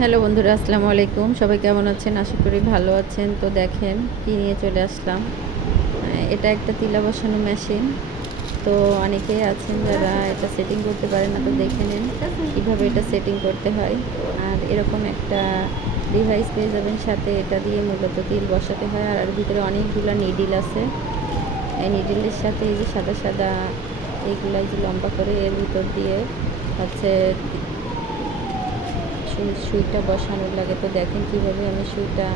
Hello বন্ধুরা, আসসালামু আলাইকুম। সবাই কেমন আছেন? আশা করি ভালো আছেন। তো দেখেন কি নিয়ে চলে আসলাম। এটা একটা তিলা বসানো মেশিন। তো অনেকেই আছেন যারা এটা সেটিং করতে পারেন না, তো দেখে নিন কীভাবে এটা সেটিং করতে হয়। আর এরকম একটা ডিভাইস পেয়ে যাবেন সাথে। এটা দিয়ে মূলত তিল বসাতে হয়। আর এর ভিতরে অনেকগুলো নিডিল আছে। এই নিডিলের সাথে এই যে সাদা সাদা এইগুলাই যে লম্বা করে এর ভিতর দিয়ে হচ্ছে সুইটা বসানোর লাগে। তো দেখেন কিভাবে আমি সুইটা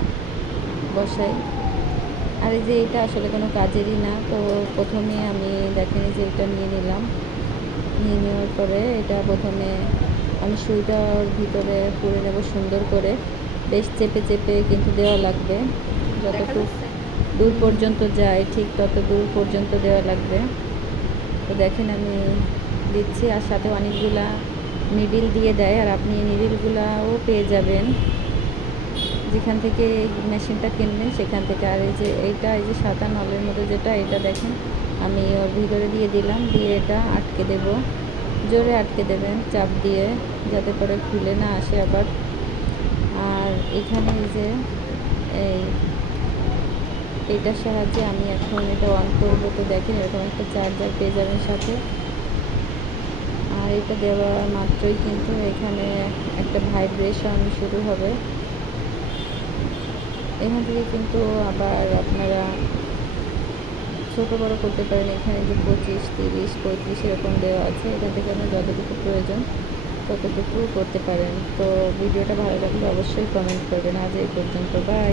বসাই। আর এই যে এটা আসলে কোনো কাজেরই না। তো প্রথমে আমি দেখেন এই যে এটা নিয়ে নিলাম। নিয়ে নেওয়ার পরে এটা প্রথমে আমি সুইটার ভিতরে পুরে নেব সুন্দর করে। বেশ চেপে চেপে কিন্তু দেওয়া লাগবে। যতটুকু দূর পর্যন্ত যায় ঠিক তত দূর পর্যন্ত দেওয়া লাগবে। তো দেখেন আমি দিচ্ছি। আর সাথে অনেকগুলা নিডিল দিয়ে দেয়। আর আপনি নিডিলগুলাও পেয়ে যাবেন যেখান থেকে এই মেশিনটা কিনবেন সেখান থেকে। আর এই যে এইটা এই যে সাদা নলের মধ্যে যেটা, এটা দেখেন আমি ওর ভিতরে দিয়ে দিলাম। দিয়ে এটা আটকে দেব। জোরে আটকে দেবেন চাপ দিয়ে, যাতে করে খুলে না আসে আবার। আর এখানে এই যে এইটার সাহায্যে আমি এখন এটা অন করব। তো দেখেন এরকম একটা চার্জার পেয়ে যাবেন সাথে। আর এটা দেওয়া মাত্রই কিন্তু এখানে একটা ভাইব্রেশন শুরু হবে। এখান থেকে কিন্তু আবার আপনারা ছোটো বড়ো করতে পারেন। এখানে যে 25, 30, 35 এরকম দেওয়া আছে। এখান থেকে আপনার যতটুকু প্রয়োজন ততটুকু করতে পারেন। তো ভিডিওটা ভালো লাগলে অবশ্যই কমেন্ট করবেন। আজ এই পর্যন্ত, বাই।